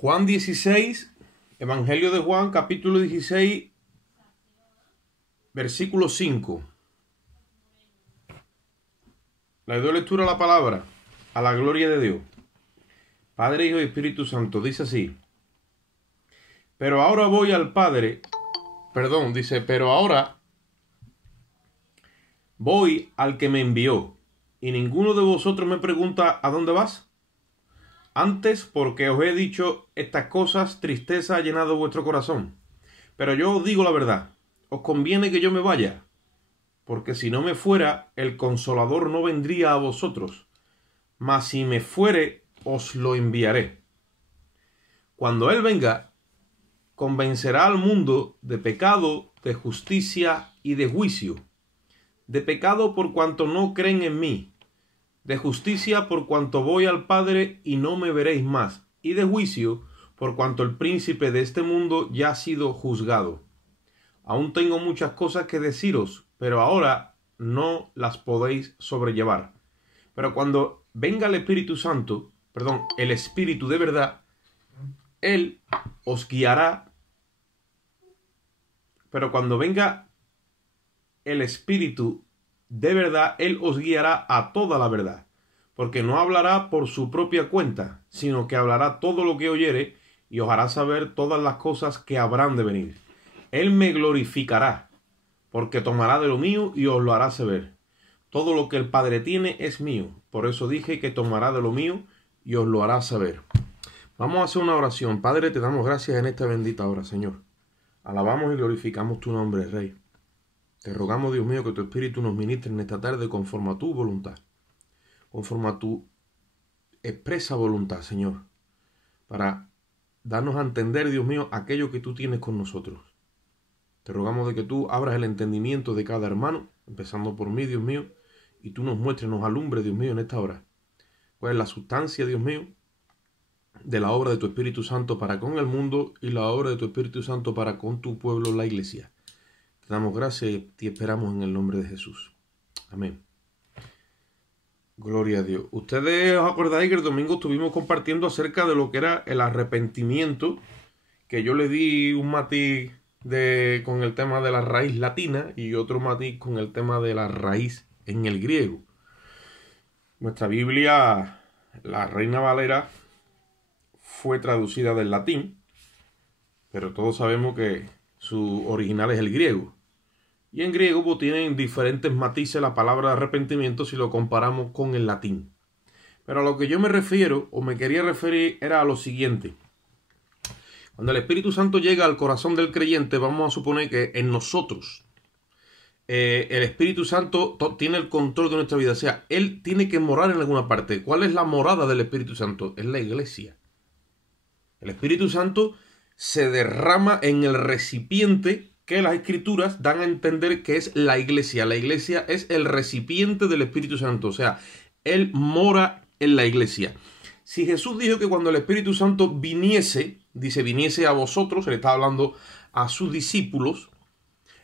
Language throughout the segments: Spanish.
Juan 16, Evangelio de Juan, capítulo 16, versículo 5. Le doy lectura a la palabra, a la gloria de Dios. Padre, Hijo y Espíritu Santo, dice así. Pero ahora voy al Padre, pero ahora voy al que me envió, y ninguno de vosotros me pregunta ¿a dónde vas? Antes, porque os he dicho estas cosas, tristeza ha llenado vuestro corazón. Pero yo os digo la verdad, os conviene que yo me vaya, porque si no me fuera, el Consolador no vendría a vosotros, mas si me fuere, os lo enviaré. Cuando Él venga, convencerá al mundo de pecado, de justicia y de juicio. De pecado por cuanto no creen en mí, de justicia por cuanto voy al Padre y no me veréis más, y de juicio por cuanto el príncipe de este mundo ya ha sido juzgado. Aún tengo muchas cosas que deciros, pero ahora no las podéis sobrellevar. Pero cuando venga el Espíritu Santo, el Espíritu de verdad, Él os guiará. Pero cuando venga el Espíritu de verdad, Él os guiará a toda la verdad, porque no hablará por su propia cuenta, sino que hablará todo lo que oyere y os hará saber todas las cosas que habrán de venir. Él me glorificará, porque tomará de lo mío y os lo hará saber. Todo lo que el Padre tiene es mío, por eso dije que tomará de lo mío y os lo hará saber. Vamos a hacer una oración. Padre, te damos gracias en esta bendita hora, Señor. Alabamos y glorificamos tu nombre, Rey. Te rogamos, Dios mío, que tu Espíritu nos ministre en esta tarde conforme a tu voluntad, conforme a tu expresa voluntad, Señor, para darnos a entender, Dios mío, aquello que tú tienes con nosotros. Te rogamos de que tú abras el entendimiento de cada hermano, empezando por mí, Dios mío, y tú nos muestres, nos alumbres, Dios mío, en esta hora, cuál es la sustancia, Dios mío, de la obra de tu Espíritu Santo para con el mundo y la obra de tu Espíritu Santo para con tu pueblo, la iglesia. Te damos gracias y te esperamos en el nombre de Jesús. Amén. Gloria a Dios. Ustedes os acordáis que el domingo estuvimos compartiendo acerca de lo que era el arrepentimiento, que yo le di un matiz con el tema de la raíz latina y otro matiz con el tema de la raíz en el griego. Nuestra Biblia, la Reina Valera, fue traducida del latín, pero todos sabemos que su original es el griego. Y en griego pues, tienen diferentes matices la palabra de arrepentimiento si lo comparamos con el latín. Pero a lo que yo me refiero, o me quería referir, era a lo siguiente. Cuando el Espíritu Santo llega al corazón del creyente, vamos a suponer que en nosotros el Espíritu Santo tiene el control de nuestra vida. O sea, Él tiene que morar en alguna parte. ¿Cuál es la morada del Espíritu Santo? Es la iglesia. El Espíritu Santo se derrama en el recipiente que las Escrituras dan a entender que es la iglesia. La iglesia es el recipiente del Espíritu Santo. O sea, Él mora en la iglesia. Si Jesús dijo que cuando el Espíritu Santo viniese, dice, viniese a vosotros, Él está hablando a sus discípulos,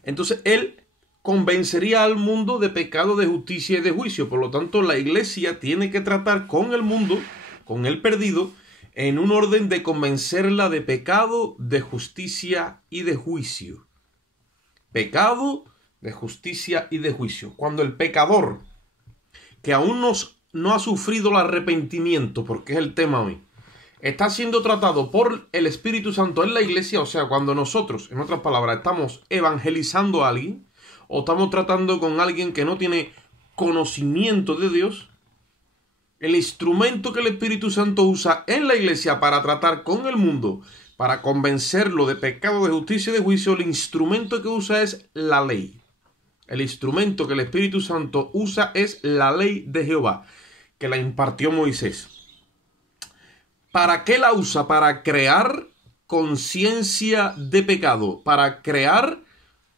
entonces Él convencería al mundo de pecado, de justicia y de juicio. Por lo tanto, la iglesia tiene que tratar con el mundo, con el perdido, en un orden de convencerla de pecado, de justicia y de juicio. Pecado, de justicia y de juicio. Cuando el pecador, que aún no ha sufrido el arrepentimiento, porque es el tema hoy, está siendo tratado por el Espíritu Santo en la iglesia, o sea, cuando nosotros, en otras palabras, estamos evangelizando a alguien, o estamos tratando con alguien que no tiene conocimiento de Dios, el instrumento que el Espíritu Santo usa en la iglesia para tratar con el mundo, para convencerlo de pecado, de justicia y de juicio, el instrumento que usa es la ley. El instrumento que el Espíritu Santo usa es la ley de Jehová, que la impartió Moisés. ¿Para qué la usa? Para crear conciencia de pecado, para crear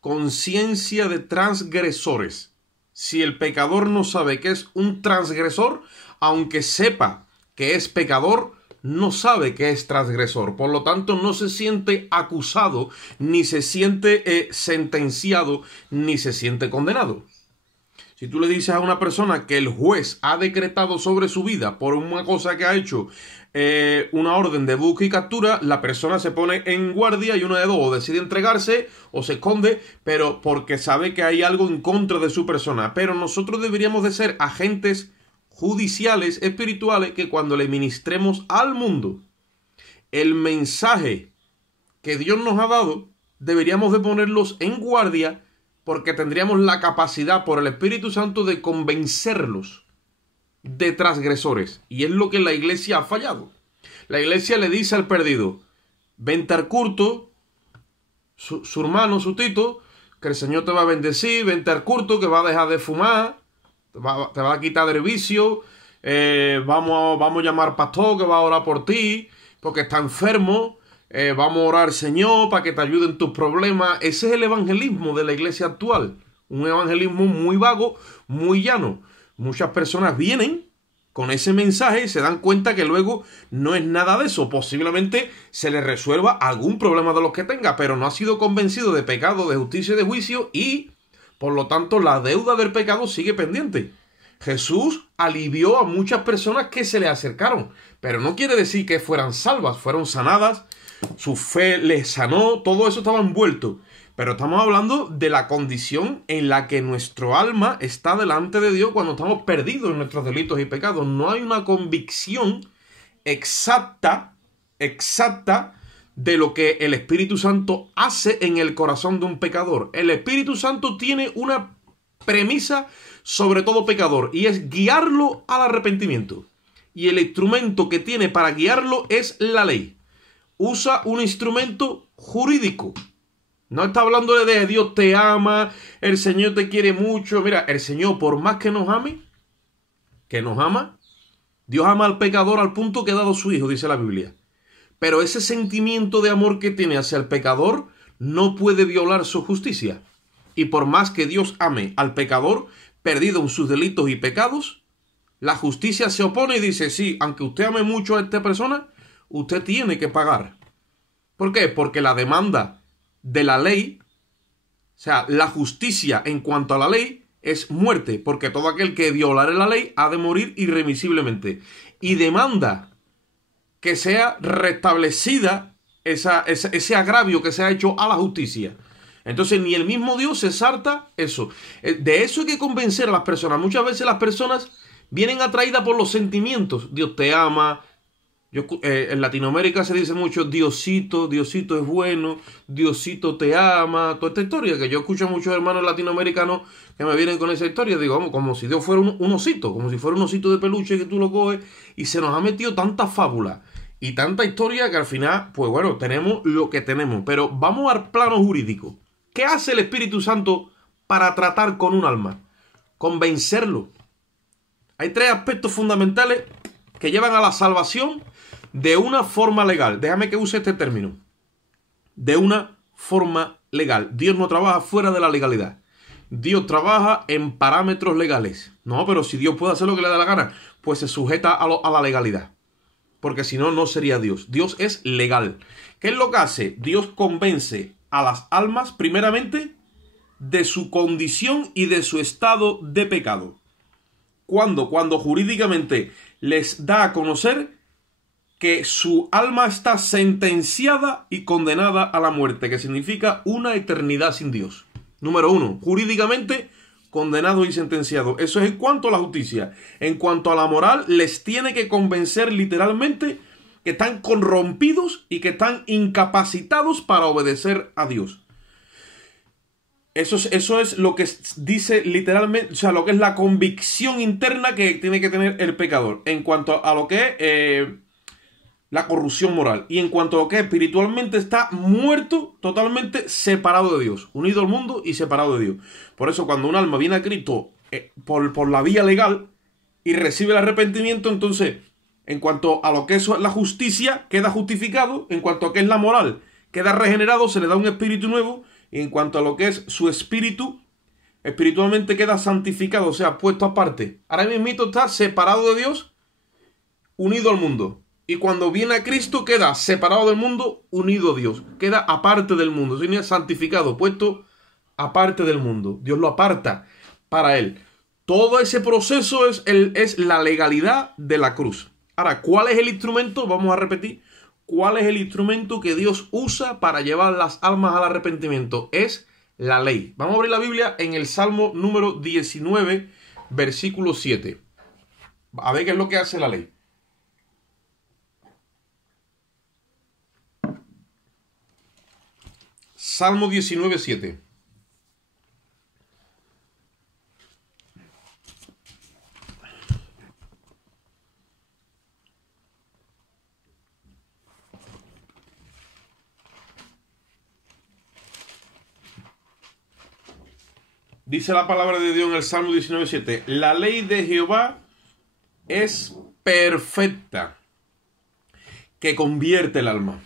conciencia de transgresores. Si el pecador no sabe que es un transgresor, aunque sepa que es pecador, no sabe que es transgresor. Por lo tanto, no se siente acusado, ni se siente sentenciado, ni se siente condenado. Si tú le dices a una persona que el juez ha decretado sobre su vida por una cosa que ha hecho una orden de búsqueda y captura, la persona se pone en guardia y una de dos, o decide entregarse o se esconde, pero porque sabe que hay algo en contra de su persona. Pero nosotros deberíamos de ser agentes judiciales, espirituales, que cuando le ministremos al mundo el mensaje que Dios nos ha dado, deberíamos de ponerlos en guardia, porque tendríamos la capacidad por el Espíritu Santo de convencerlos de transgresores. Y es lo que la iglesia ha fallado. La iglesia le dice al perdido: vente al culto, su hermano, su tito, que el Señor te va a bendecir, vente al culto, que va a dejar de fumar, te va a quitar del vicio, vamos a llamar pastor que va a orar por ti, porque está enfermo, vamos a orar al Señor para que te ayude en tus problemas. Ese es el evangelismo de la iglesia actual. Un evangelismo muy vago, muy llano. Muchas personas vienen con ese mensaje y se dan cuenta que luego no es nada de eso. Posiblemente se le resuelva algún problema de los que tenga, pero no ha sido convencido de pecado, de justicia y de juicio, y por lo tanto la deuda del pecado sigue pendiente. Jesús alivió a muchas personas que se le acercaron, pero no quiere decir que fueran salvas, fueron sanadas, su fe les sanó, todo eso estaba envuelto. Pero estamos hablando de la condición en la que nuestro alma está delante de Dios cuando estamos perdidos en nuestros delitos y pecados. No hay una convicción exacta de lo que el Espíritu Santo hace en el corazón de un pecador. El Espíritu Santo tiene una premisa sobre todo pecador, y es guiarlo al arrepentimiento. Y el instrumento que tiene para guiarlo es la ley. Usa un instrumento jurídico. No está hablando de Dios te ama, el Señor te quiere mucho. Mira, el Señor, por más que nos ame, que nos ama, Dios ama al pecador al punto que ha dado su Hijo, dice la Biblia. Pero ese sentimiento de amor que tiene hacia el pecador no puede violar su justicia. Y por más que Dios ame al pecador, perdido en sus delitos y pecados, la justicia se opone y dice: sí, aunque usted ame mucho a esta persona, usted tiene que pagar. ¿Por qué? Porque la demanda de la ley, o sea, la justicia en cuanto a la ley, es muerte, porque todo aquel que violare la ley ha de morir irremisiblemente. Y demanda que sea restablecida ese agravio que se ha hecho a la justicia. Entonces ni el mismo Dios se salta eso. De eso hay que convencer a las personas. Muchas veces las personas vienen atraídas por los sentimientos. Dios te ama. En Latinoamérica se dice mucho Diosito, Diosito es bueno, Diosito te ama. Toda esta historia que yo escucho a muchos hermanos latinoamericanos que me vienen con esa historia. Digo, como si Dios fuera un osito, como si fuera un osito de peluche que tú lo coges. Y se nos ha metido tanta fábula y tanta historia que al final, pues bueno, tenemos lo que tenemos. Pero vamos al plano jurídico. ¿Qué hace el Espíritu Santo para tratar con un alma? Convencerlo. Hay tres aspectos fundamentales que llevan a la salvación de una forma legal. Déjame que use este término. De una forma legal. Dios no trabaja fuera de la legalidad. Dios trabaja en parámetros legales. No, pero si Dios puede hacer lo que le da la gana, pues se sujeta a la legalidad. Porque si no, no sería Dios. Dios es legal. ¿Qué es lo que hace? Dios convence a las almas, primeramente, de su condición y de su estado de pecado. Cuando jurídicamente les da a conocer que su alma está sentenciada y condenada a la muerte, que significa una eternidad sin Dios. Número uno, jurídicamente condenado y sentenciado. Eso es en cuanto a la justicia. En cuanto a la moral, les tiene que convencer literalmente que están corrompidos y que están incapacitados para obedecer a Dios. Eso es lo que dice literalmente, o sea, lo que es la convicción interna que tiene que tener el pecador en cuanto a lo que es la corrupción moral, y en cuanto a lo que espiritualmente está muerto, totalmente separado de Dios, unido al mundo y separado de Dios. Por eso cuando un alma viene a Cristo por la vía legal y recibe el arrepentimiento, entonces en cuanto a lo que es la justicia queda justificado, en cuanto a que es la moral queda regenerado, se le da un espíritu nuevo, y en cuanto a lo que es su espíritu, espiritualmente queda santificado, o sea, puesto aparte. Ahora mismo está separado de Dios, unido al mundo. Y cuando viene a Cristo queda separado del mundo, unido a Dios. Queda aparte del mundo, o sea, santificado, puesto aparte del mundo. Dios lo aparta para Él. Todo ese proceso es la legalidad de la cruz. Ahora, ¿cuál es el instrumento? Vamos a repetir. ¿Cuál es el instrumento que Dios usa para llevar las almas al arrepentimiento? Es la ley. Vamos a abrir la Biblia en el Salmo número 19, versículo 7. A ver qué es lo que hace la ley. Salmo 19, 7. Dice la palabra de Dios en el Salmo 19:7. La ley de Jehová es perfecta, que convierte el alma.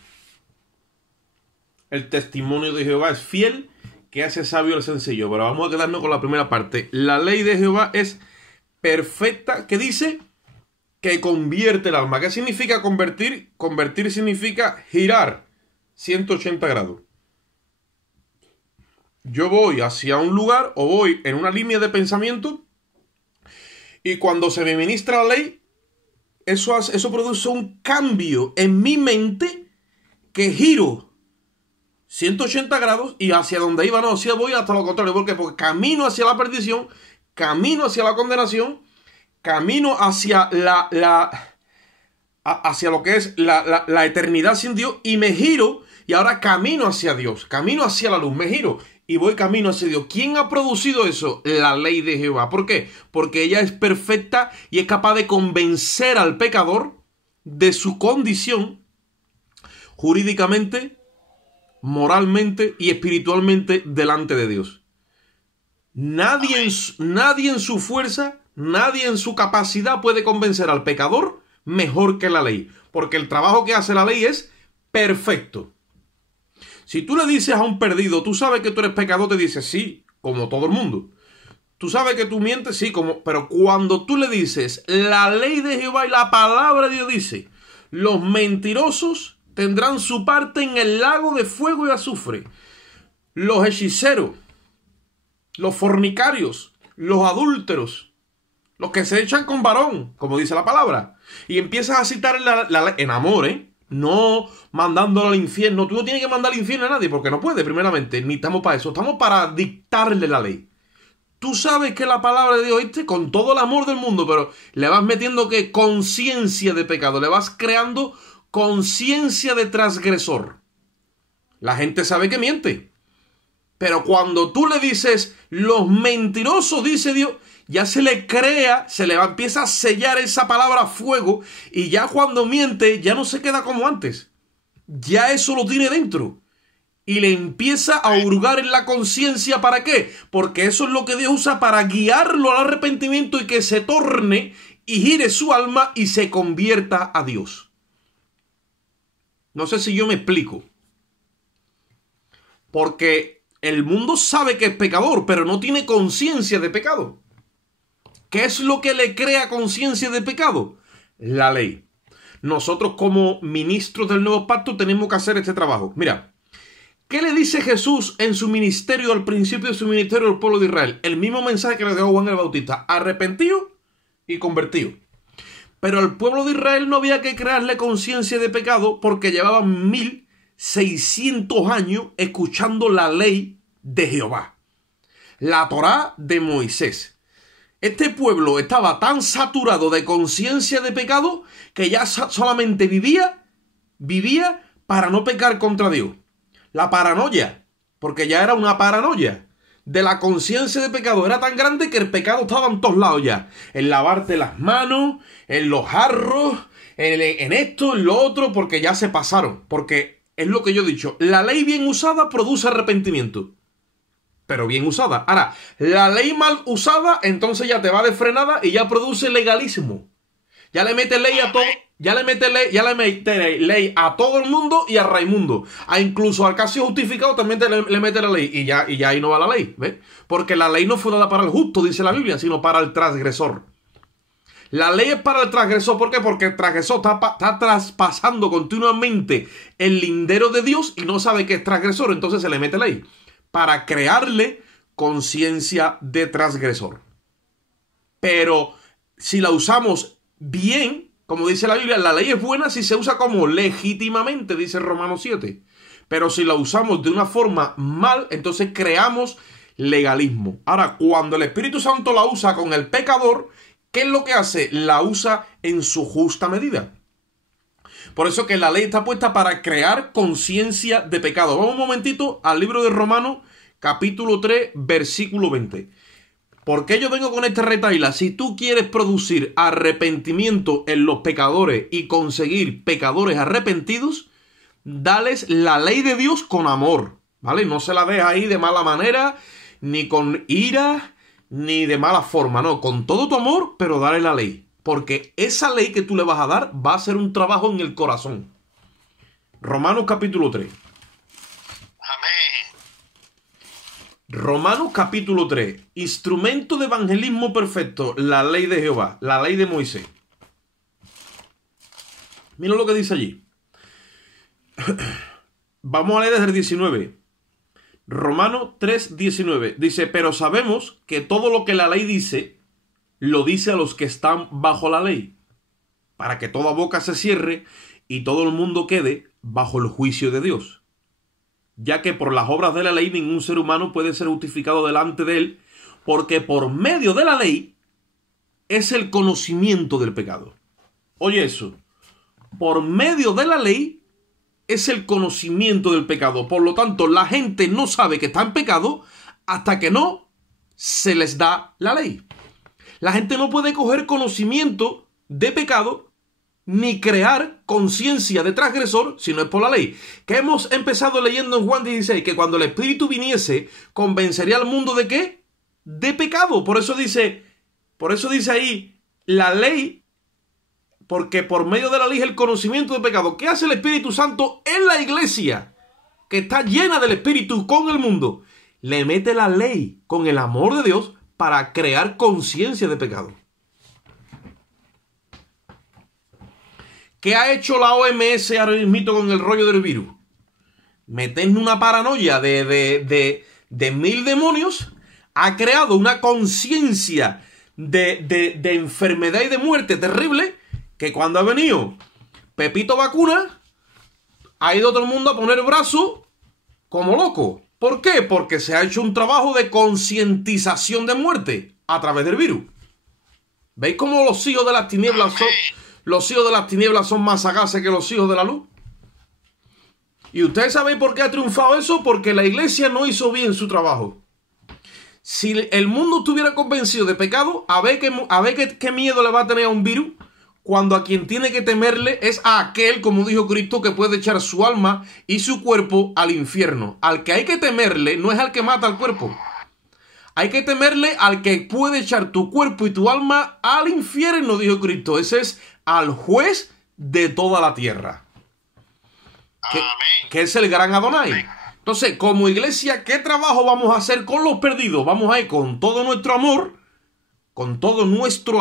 El testimonio de Jehová es fiel, que hace sabio al sencillo. Pero vamos a quedarnos con la primera parte. La ley de Jehová es perfecta, que dice que convierte el alma. ¿Qué significa convertir? Convertir significa girar 180 grados. Yo voy hacia un lugar o voy en una línea de pensamiento y cuando se me ministra la ley, eso produce un cambio en mi mente que giro 180 grados y hacia donde iba no, hacia voy hasta lo contrario. ¿Por qué? Porque camino hacia la perdición, camino hacia la condenación, camino hacia hacia lo que es la eternidad sin Dios y me giro y ahora camino hacia Dios, camino hacia la luz, me giro y voy camino hacia Dios. ¿Quién ha producido eso? La ley de Jehová. ¿Por qué? Porque ella es perfecta y es capaz de convencer al pecador de su condición jurídicamente, moralmente y espiritualmente delante de Dios. Nadie en su fuerza, nadie en su capacidad puede convencer al pecador mejor que la ley. Porque el trabajo que hace la ley es perfecto. Si tú le dices a un perdido, tú sabes que tú eres pecador, te dice sí, como todo el mundo. Tú sabes que tú mientes, sí, pero cuando tú le dices, la ley de Jehová y la palabra de Dios dice, los mentirosos tendrán su parte en el lago de fuego y azufre. Los hechiceros, los fornicarios, los adúlteros, los que se echan con varón, como dice la palabra. Y empiezas a citar en amor, no mandándolo al infierno. Tú no tienes que mandar al infierno a nadie porque no puede, primeramente. Ni estamos para eso. Estamos para dictarle la ley. Tú sabes que la palabra de Dios, ¿viste? Con todo el amor del mundo, pero le vas metiendo que conciencia de pecado. Le vas creando conciencia de transgresor. La gente sabe que miente. Pero cuando tú le dices, los mentirosos, dice Dios, ya se le crea, empieza a sellar esa palabra a fuego y ya cuando miente ya no se queda como antes. Ya eso lo tiene dentro. Y le empieza a hurgar en la conciencia. ¿Para qué? Porque eso es lo que Dios usa para guiarlo al arrepentimiento y que se torne y gire su alma y se convierta a Dios. No sé si yo me explico. Porque el mundo sabe que es pecador, pero no tiene conciencia de pecado. ¿Qué es lo que le crea conciencia de pecado? La ley. Nosotros como ministros del nuevo pacto tenemos que hacer este trabajo. Mira, ¿qué le dice Jesús en su ministerio, al principio de su ministerio al pueblo de Israel? El mismo mensaje que le dio Juan el Bautista: arrepentido y convertido. Pero al pueblo de Israel no había que crearle conciencia de pecado porque llevaban 1600 años escuchando la ley de Jehová, la Torá de Moisés. Este pueblo estaba tan saturado de conciencia de pecado que ya solamente vivía para no pecar contra Dios. La paranoia, porque ya era una paranoia de la conciencia de pecado, era tan grande que el pecado estaba en todos lados ya. En lavarte las manos, en los jarros, en esto, en lo otro, porque ya se pasaron. Porque es lo que yo he dicho, la ley bien usada produce arrepentimiento. Pero bien usada. Ahora, la ley mal usada, entonces ya te va de frenada y ya produce legalismo. Ya le mete ley a todo, ya le mete ley a todo el mundo y a Raimundo. Incluso al casi justificado también le mete la ley. Y ya ahí no va la ley, ¿ves? Porque la ley no fue dada para el justo, dice la Biblia, sino para el transgresor. La ley es para el transgresor. ¿Por qué? Porque el transgresor está traspasando continuamente el lindero de Dios y no sabe que es transgresor. Entonces se le mete ley para crearle conciencia de transgresor. Pero si la usamos bien, como dice la Biblia, la ley es buena si se usa como legítimamente, dice Romanos 7. Pero si la usamos de una forma mal, entonces creamos legalismo. Ahora, cuando el Espíritu Santo la usa con el pecador, ¿qué es lo que hace? La usa en su justa medida. Por eso que la ley está puesta para crear conciencia de pecado. Vamos un momentito al libro de Romanos, capítulo 3, versículo 20. ¿Por qué yo vengo con esta retahíla? Si tú quieres producir arrepentimiento en los pecadores y conseguir pecadores arrepentidos, dales la ley de Dios con amor, ¿vale? No se la des ahí de mala manera, ni con ira, ni de mala forma, no, con todo tu amor, pero dale la ley. Porque esa ley que tú le vas a dar va a ser un trabajo en el corazón. Romanos capítulo 3. Amén. Romanos capítulo 3. Instrumento de evangelismo perfecto. La ley de Jehová. La ley de Moisés. Mira lo que dice allí. Vamos a leer desde el 19. Romanos 3, 19. Dice, pero sabemos que todo lo que la ley dice, lo dice a los que están bajo la ley, para que toda boca se cierre y todo el mundo quede bajo el juicio de Dios. Ya que por las obras de la ley ningún ser humano puede ser justificado delante de él, porque por medio de la ley es el conocimiento del pecado. Oye eso, por medio de la ley es el conocimiento del pecado. Por lo tanto, la gente no sabe que está en pecado hasta que no se les da la ley. La gente no puede coger conocimiento de pecado ni crear conciencia de transgresor si no es por la ley. Que hemos empezado leyendo en Juan 16, que cuando el Espíritu viniese, convencería al mundo ¿de qué? De pecado. Por eso dice ahí, la ley, porque por medio de la ley es el conocimiento de pecado. ¿Qué hace el Espíritu Santo en la iglesia? Que está llena del Espíritu con el mundo. Le mete la ley con el amor de Dios para crear conciencia de pecado. ¿Qué ha hecho la OMS ahora mismo con el rollo del virus? Meterle una paranoia de 1000 demonios. Ha creado una conciencia de enfermedad y de muerte terrible, que cuando ha venido Pepito Vacuna, ha ido todo el mundo a poner el brazo como loco. ¿Por qué? Porque se ha hecho un trabajo de concientización de muerte a través del virus. ¿Veis cómo los hijos de las tinieblas son más sagaces que los hijos de la luz? ¿Y ustedes saben por qué ha triunfado eso? Porque la iglesia no hizo bien su trabajo. Si el mundo estuviera convencido de pecado, a ver qué miedo le va a tener a un virus, cuando a quien tiene que temerle es a aquel, como dijo Cristo, que puede echar su alma y su cuerpo al infierno. Al que hay que temerle no es al que mata al cuerpo. Hay que temerle al que puede echar tu cuerpo y tu alma al infierno, dijo Cristo. Ese es al juez de toda la tierra. Que es el gran Adonai. Entonces, como iglesia, ¿qué trabajo vamos a hacer con los perdidos? Vamos a ir con todo nuestro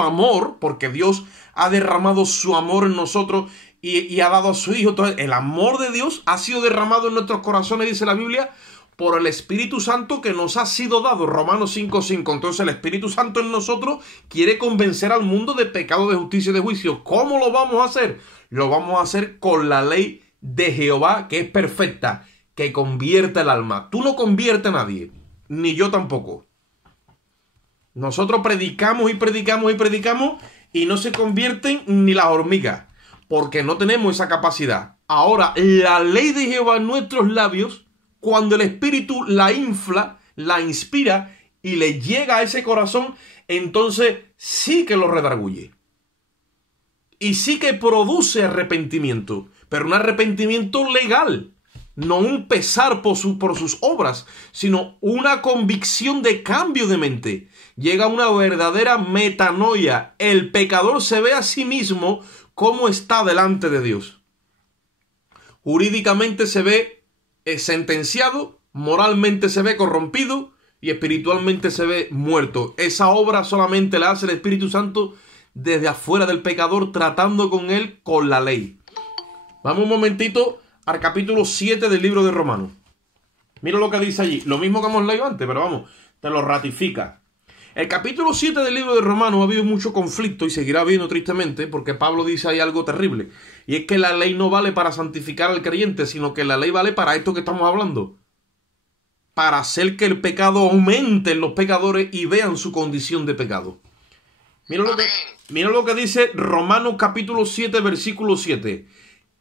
amor, porque Dios ha derramado su amor en nosotros y ha dado a su Hijo. Entonces, el amor de Dios ha sido derramado en nuestros corazones, dice la Biblia, por el Espíritu Santo que nos ha sido dado. Romanos 5:5. Entonces, el Espíritu Santo en nosotros quiere convencer al mundo de pecado, de justicia y de juicio. ¿Cómo lo vamos a hacer? Lo vamos a hacer con la ley de Jehová, que es perfecta, que convierte el alma. Tú no conviertes a nadie, ni yo tampoco. Nosotros predicamos y predicamos y predicamos y no se convierten ni las hormigas, porque no tenemos esa capacidad. Ahora, la ley de Jehová en nuestros labios, cuando el Espíritu la infla, la inspira y le llega a ese corazón, entonces sí que lo redarguye. Y sí que produce arrepentimiento, pero un arrepentimiento legal. No un pesar por sus obras, sino una convicción de cambio de mente. Llega una verdadera metanoia. El pecador se ve a sí mismo como está delante de Dios. Jurídicamente se ve sentenciado, moralmente se ve corrompido y espiritualmente se ve muerto. Esa obra solamente la hace el Espíritu Santo desde afuera del pecador, tratando con él con la ley. Vamos un momentito al capítulo 7 del libro de Romanos. Mira lo que dice allí. Lo mismo que hemos leído antes, pero vamos, te lo ratifica. El capítulo 7 del libro de Romanos ha habido mucho conflicto y seguirá habiendo tristemente, porque Pablo dice ahí algo terrible. Y es que la ley no vale para santificar al creyente, sino que la ley vale para esto que estamos hablando. Para hacer que el pecado aumente en los pecadores y vean su condición de pecado. Mira lo que dice Romanos capítulo 7, versículo 7.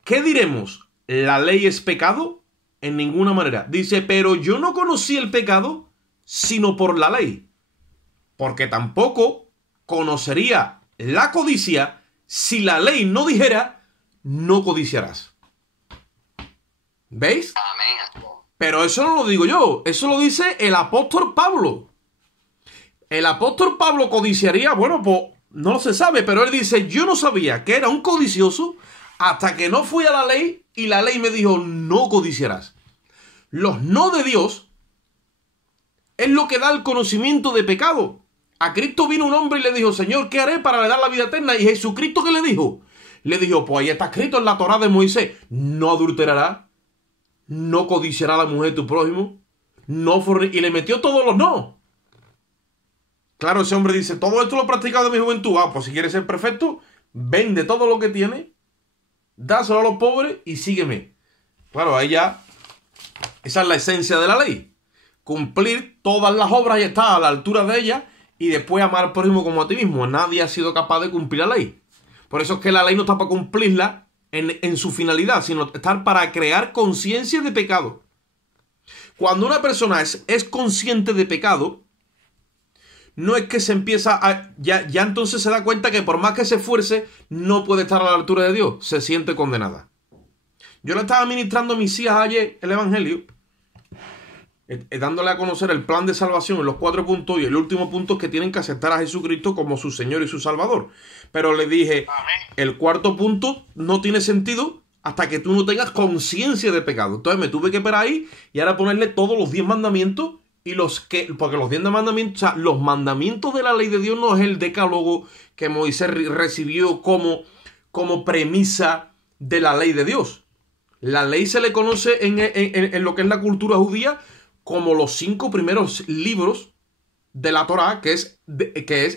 ¿Qué diremos? ¿La ley es pecado? En ninguna manera. Dice, pero yo no conocí el pecado, sino por la ley. Porque tampoco conocería la codicia si la ley no dijera, no codiciarás. ¿Veis? Amén. Pero eso no lo digo yo, eso lo dice el apóstol Pablo. El apóstol Pablo codiciaría, bueno, pues no se sabe, pero él dice, yo no sabía que era un codicioso hasta que no fui a la ley y la ley me dijo, no codiciarás. Los no de Dios es lo que da el conocimiento de pecado. A Cristo vino un hombre y le dijo, Señor, ¿qué haré para le dar la vida eterna? Y Jesucristo, ¿qué le dijo? Le dijo, pues ahí está escrito en la Torá de Moisés, no adulterarás, no codiciará a la mujer de tu prójimo, y le metió todos los no. Claro, ese hombre dice, todo esto lo he practicado de mi juventud. Ah, pues si quieres ser perfecto, vende todo lo que tiene, dáselo a los pobres y sígueme. Claro, ahí ya, esa es la esencia de la ley. Cumplir todas las obras y estar a la altura de ellas y después amar al prójimo como a ti mismo. Nadie ha sido capaz de cumplir la ley. Por eso es que la ley no está para cumplirla en su finalidad, sino estar para crear conciencia de pecado. Cuando una persona es consciente de pecado, no es que se empieza a... Ya entonces se da cuenta que por más que se esfuerce, no puede estar a la altura de Dios. Se siente condenada. Yo le estaba ministrando a mis hijas ayer el Evangelio, dándole a conocer el plan de salvación en los 4 puntos, y el último punto es que tienen que aceptar a Jesucristo como su Señor y su Salvador. Pero le dije, el 4.º punto no tiene sentido hasta que tú no tengas conciencia de pecado. Entonces me tuve que parar ahí y ahora ponerle todos los 10 mandamientos y porque los 10 mandamientos, o sea, los mandamientos de la ley de Dios no es el decálogo que Moisés recibió como premisa de la ley de Dios. La ley se le conoce en lo que es la cultura judía como los 5 primeros libros de la Torá, que es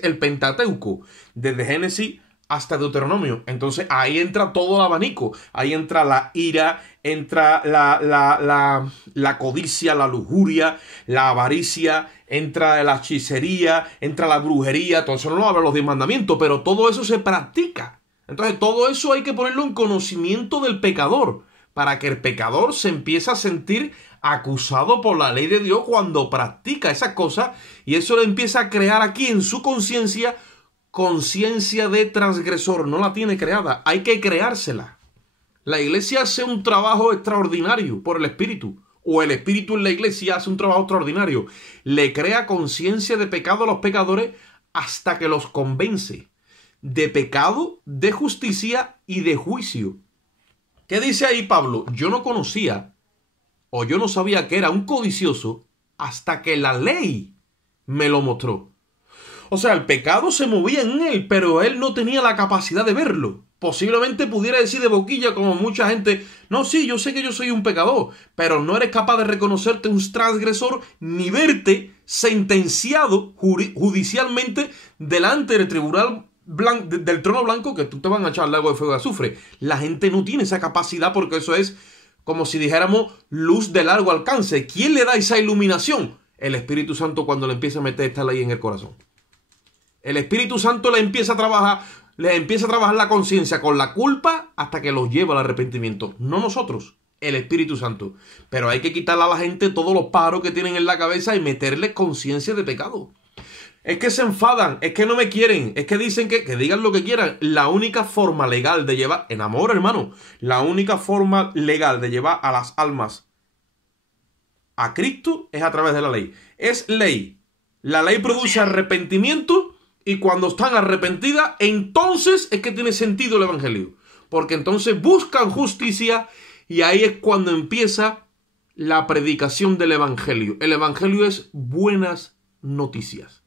el Pentateuco, desde Génesis hasta Deuteronomio. Entonces ahí entra todo el abanico. Ahí entra la ira, entra la codicia, la lujuria, la avaricia, entra la hechicería, entra la brujería. Todo eso no lo habla los 10 mandamientos, pero todo eso se practica. Entonces todo eso hay que ponerlo en conocimiento del pecador, para que el pecador se empiece a sentir acusado por la ley de Dios cuando practica esas cosas, y eso le empieza a crear aquí en su conciencia de transgresor. No la tiene creada, hay que creársela. La iglesia hace un trabajo extraordinario por el Espíritu, o el Espíritu en la iglesia hace un trabajo extraordinario. Le crea conciencia de pecado a los pecadores hasta que los convence de pecado, de justicia y de juicio. ¿Qué dice ahí Pablo? Yo no conocía o yo no sabía que era un codicioso hasta que la ley me lo mostró. O sea, el pecado se movía en él, pero él no tenía la capacidad de verlo. Posiblemente pudiera decir de boquilla, como mucha gente, no, sí, yo sé que yo soy un pecador, pero no eres capaz de reconocerte un transgresor ni verte sentenciado judicialmente delante del tribunal del trono blanco, que tú te van a echar al lago de fuego y azufre. La gente no tiene esa capacidad, porque eso es como si dijéramos luz de largo alcance. ¿Quién le da esa iluminación? El Espíritu Santo, cuando le empieza a meter esta ley en el corazón. El Espíritu Santo le empieza a trabajar la conciencia con la culpa hasta que los lleva al arrepentimiento. No nosotros, el Espíritu Santo. Pero hay que quitarle a la gente todos los pájaros que tienen en la cabeza y meterles conciencia de pecado. Es que se enfadan, es que no me quieren, es que dicen que digan lo que quieran. La única forma legal de llevar, en amor, hermano, la única forma legal de llevar a las almas a Cristo es a través de la ley. Es ley. La ley produce arrepentimiento, y cuando están arrepentidas, entonces es que tiene sentido el Evangelio. Porque entonces buscan justicia, y ahí es cuando empieza la predicación del Evangelio. El Evangelio es buenas noticias.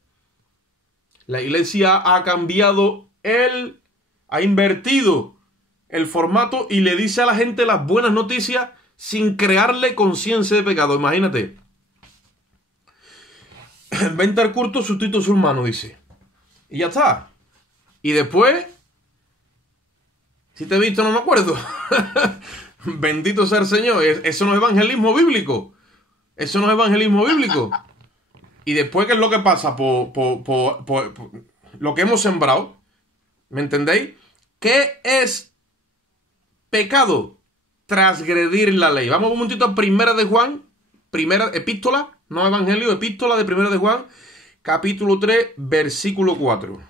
La iglesia ha cambiado ha invertido el formato y le dice a la gente las buenas noticias sin crearle conciencia de pecado. Imagínate. vente al culto, sustituto su hermano, dice. Y ya está. Y después, si te he visto no me acuerdo. Bendito sea el Señor. Eso no es evangelismo bíblico. Eso no es evangelismo bíblico. Y después, ¿qué es lo que pasa? Por lo que hemos sembrado. ¿Me entendéis? ¿Qué es pecado? Transgredir la ley. Vamos un momentito a Primera de Juan. Primera epístola, no evangelio, epístola de Primera de Juan. Capítulo 3, versículo 4.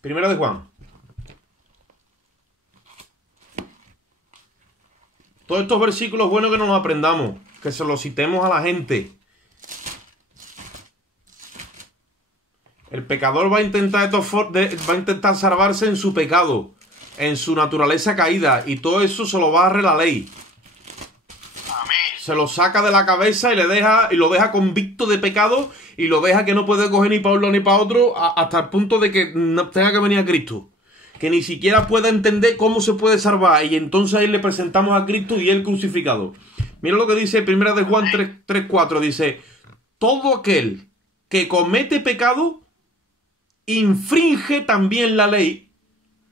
Primera de Juan. Todos estos versículos es bueno que nos los aprendamos, que se los citemos a la gente. El pecador va a intentar salvarse en su pecado, en su naturaleza caída, y todo eso se lo barre la ley. Se lo saca de la cabeza y lo deja convicto de pecado y lo deja que no puede coger ni para uno ni para otro hasta el punto de que no tenga que venir a Cristo. Que ni siquiera pueda entender cómo se puede salvar. Y entonces ahí le presentamos a Cristo y él crucificado. Mira lo que dice Primera de Juan 3:4. Dice, todo aquel que comete pecado infringe también la ley,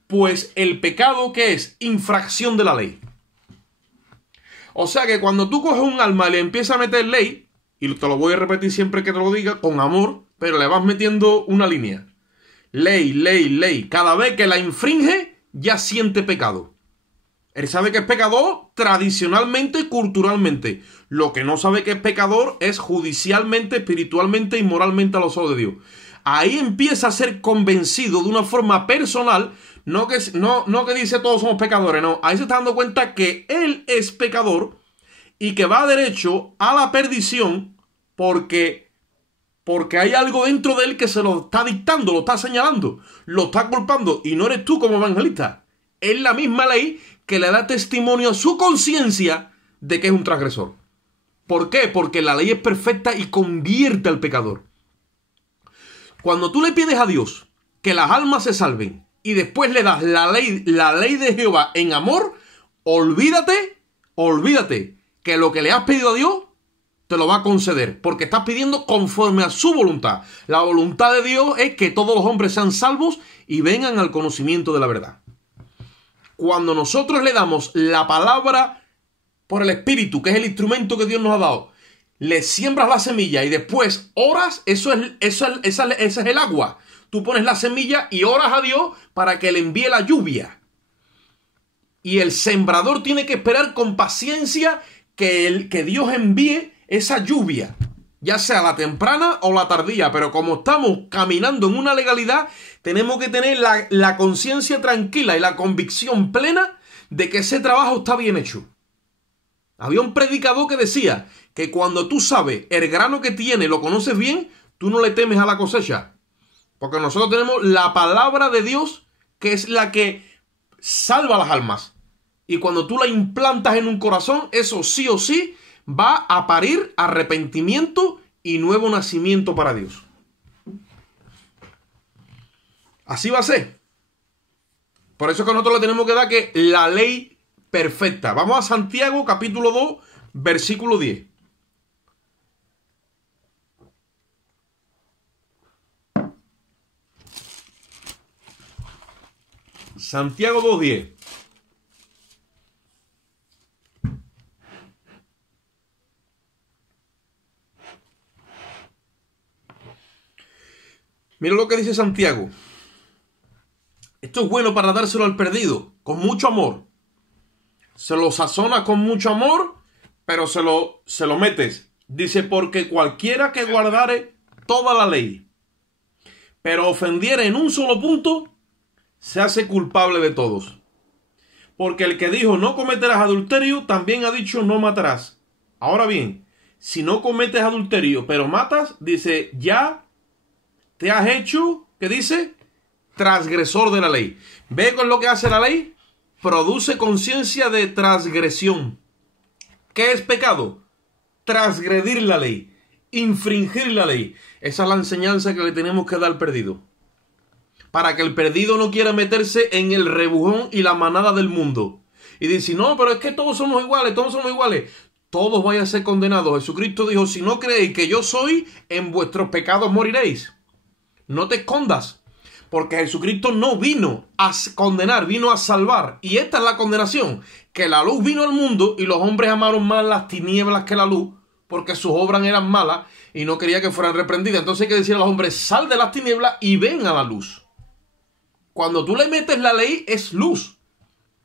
pues el pecado que es infracción de la ley. O sea que cuando tú coges un alma y le empiezas a meter ley, y te lo voy a repetir siempre que te lo diga, con amor, pero le vas metiendo una línea. Ley, ley, ley. Cada vez que la infringe, ya siente pecado. Él sabe que es pecador tradicionalmente y culturalmente. Lo que no sabe que es pecador es judicialmente, espiritualmente y moralmente a los ojos de Dios. Ahí empieza a ser convencido de una forma personal. No que dice todos somos pecadores, no. Ahí se está dando cuenta que él es pecador y que va derecho a la perdición porque hay algo dentro de él que se lo está dictando, lo está señalando, lo está culpando. Y no eres tú como evangelista. Es la misma ley que le da testimonio a su conciencia de que es un transgresor. ¿Por qué? Porque la ley es perfecta y convierte al pecador. Cuando tú le pides a Dios que las almas se salven y después le das la ley de Jehová en amor, olvídate que lo que le has pedido a Dios te lo va a conceder, porque estás pidiendo conforme a su voluntad. La voluntad de Dios es que todos los hombres sean salvos y vengan al conocimiento de la verdad. Cuando nosotros le damos la palabra por el Espíritu, que es el instrumento que Dios nos ha dado, le siembras la semilla y después oras, ese es el agua. Tú pones la semilla y oras a Dios para que le envíe la lluvia. Y el sembrador tiene que esperar con paciencia que Dios envíe esa lluvia, ya sea la temprana o la tardía. Pero como estamos caminando en una legalidad, tenemos que tener la conciencia tranquila y la convicción plena de que ese trabajo está bien hecho. Había un predicador que decía que cuando tú sabes el grano que tiene, lo conoces bien, tú no le temes a la cosecha. Porque nosotros tenemos la palabra de Dios, que es la que salva las almas. Y cuando tú la implantas en un corazón, eso sí o sí va a parir arrepentimiento y nuevo nacimiento para Dios. Así va a ser. Por eso es que nosotros le tenemos que dar que la ley perfecta. Vamos a Santiago capítulo 2, versículo 10. Santiago 2:10. Mira lo que dice Santiago. Esto es bueno para dárselo al perdido, con mucho amor. Se lo sazonas con mucho amor, pero se lo metes. Dice, porque cualquiera que guardare toda la ley, pero ofendiere en un solo punto, se hace culpable de todos. Porque el que dijo no cometerás adulterio, también ha dicho no matarás. Ahora bien, si no cometes adulterio, pero matas, dice, ya te has hecho, ¿qué dice? Transgresor de la ley. ¿Ve con lo que hace la ley? Produce conciencia de transgresión. ¿Qué es pecado? Transgredir la ley, infringir la ley. Esa es la enseñanza que le tenemos que dar al perdido. para que el perdido no quiera meterse en el rebujón y la manada del mundo. Y dice, no, pero es que todos somos iguales, todos somos iguales. Todos vayan a ser condenados. Jesucristo dijo, si no creéis que yo soy, en vuestros pecados moriréis. No te escondas, porque Jesucristo no vino a condenar, vino a salvar. Y esta es la condenación, que la luz vino al mundo y los hombres amaron más las tinieblas que la luz, porque sus obras eran malas y no quería que fueran reprendidas. Entonces hay que decir a los hombres, sal de las tinieblas y ven a la luz. Cuando tú le metes la ley, es luz.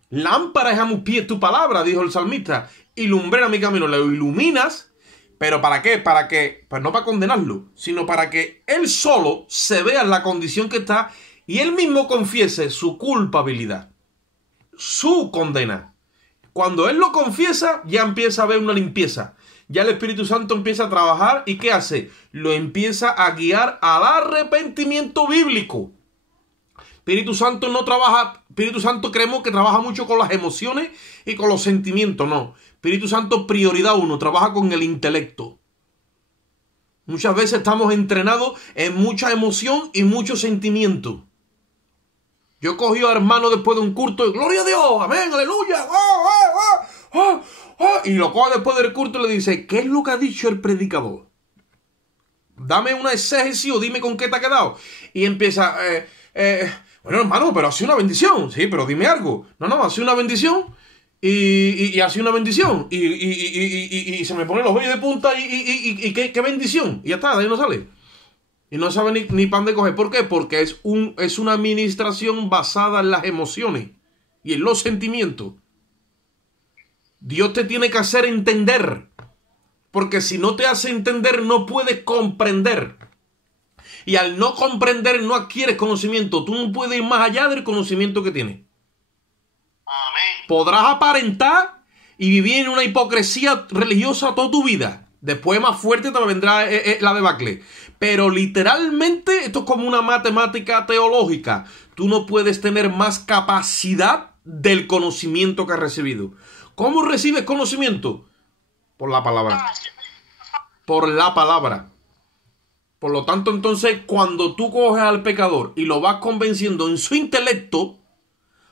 Lámpara es a mis pies tu palabra, dijo el salmista, y lumbrera mi camino. Lo iluminas, pero ¿para qué? Para que, pues no para condenarlo, sino para que él solo se vea en la condición que está y él mismo confiese su culpabilidad, su condena. Cuando él lo confiesa, ya empieza a haber una limpieza. Ya el Espíritu Santo empieza a trabajar y ¿qué hace? Lo empieza a guiar al arrepentimiento bíblico. Espíritu Santo no trabaja, Espíritu Santo creemos que trabaja mucho con las emociones y con los sentimientos, no. Espíritu Santo, prioridad uno, trabaja con el intelecto. Muchas veces estamos entrenados en mucha emoción y mucho sentimiento. Yo he cogido a hermano después de un culto y gloria a Dios, amén, aleluya, y lo coge después del culto y le dice, ¿qué es lo que ha dicho el predicador? Dame una exégesis o dime con qué te ha quedado. Y empieza, bueno, hermano, pero hace una bendición. Sí, pero dime algo. No, hace una bendición y hace una bendición. Y se me ponen los vellos de punta y ¿qué bendición? Y ya está, de ahí no sale. Y no sabe ni pan de coger. ¿Por qué? Porque es una administración basada en las emociones y en los sentimientos. Dios te tiene que hacer entender. Porque si no te hace entender, no puedes comprender. Y al no comprender, no adquieres conocimiento. Tú no puedes ir más allá del conocimiento que tienes. Amén. Podrás aparentar y vivir en una hipocresía religiosa toda tu vida. Después más fuerte te vendrá la debacle. Pero literalmente esto es como una matemática teológica. Tú no puedes tener más capacidad del conocimiento que has recibido. ¿Cómo recibes conocimiento? Por la palabra. Por la palabra. Por lo tanto, entonces, cuando tú coges al pecador y lo vas convenciendo en su intelecto,